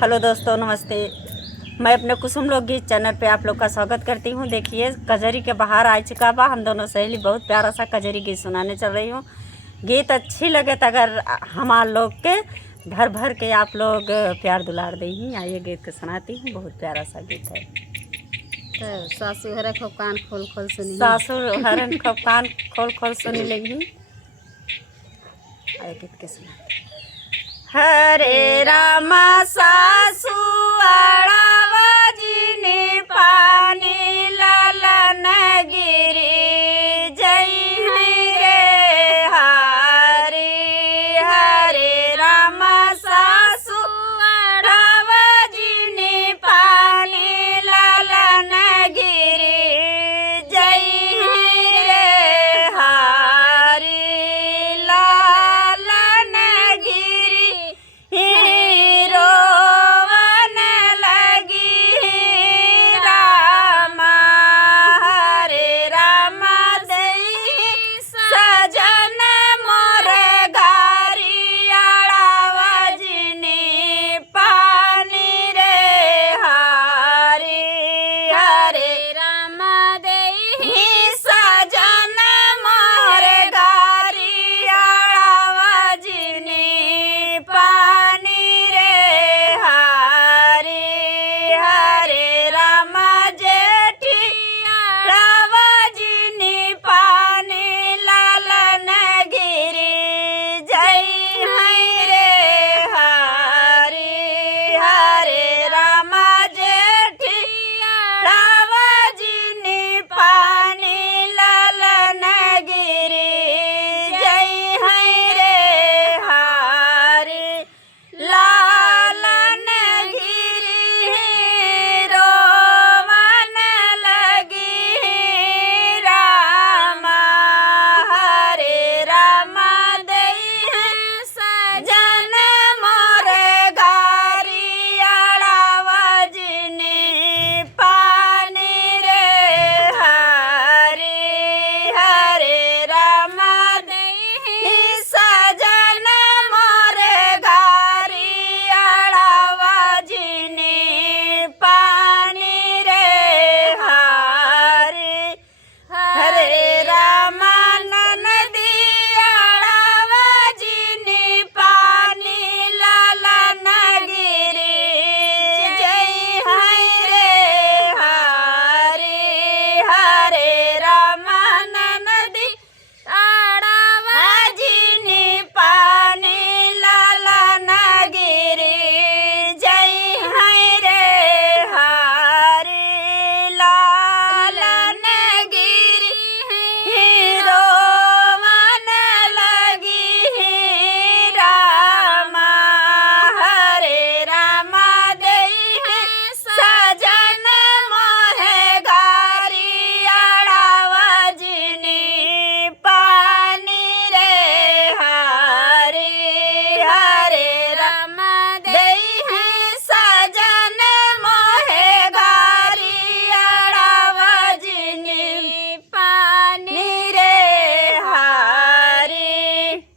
Hello दोस्तों, नमस्ते। मैं अपने कुसुम लोकगीत चैनल पे आप लोग का स्वागत करती हूँ। देखिए, कजरी के बाहर आ चुका बा। हम दोनों सहेली बहुत प्यारा सा कजरी गीत सुनाने चल रही हूँ। गीत अच्छी लगे तो अगर हमार लोग के भर भर के आप लोग प्यार दुलार दही। आइए गीत को सुनाती हूँ। बहुत प्यारा सा गीत है। तो सासू हरे खूब कान खोल खोल सुनी। सासुर हरन खूब कान खोल खोल सुनी लगी। आइए गीत के सुना। हरे रामा सा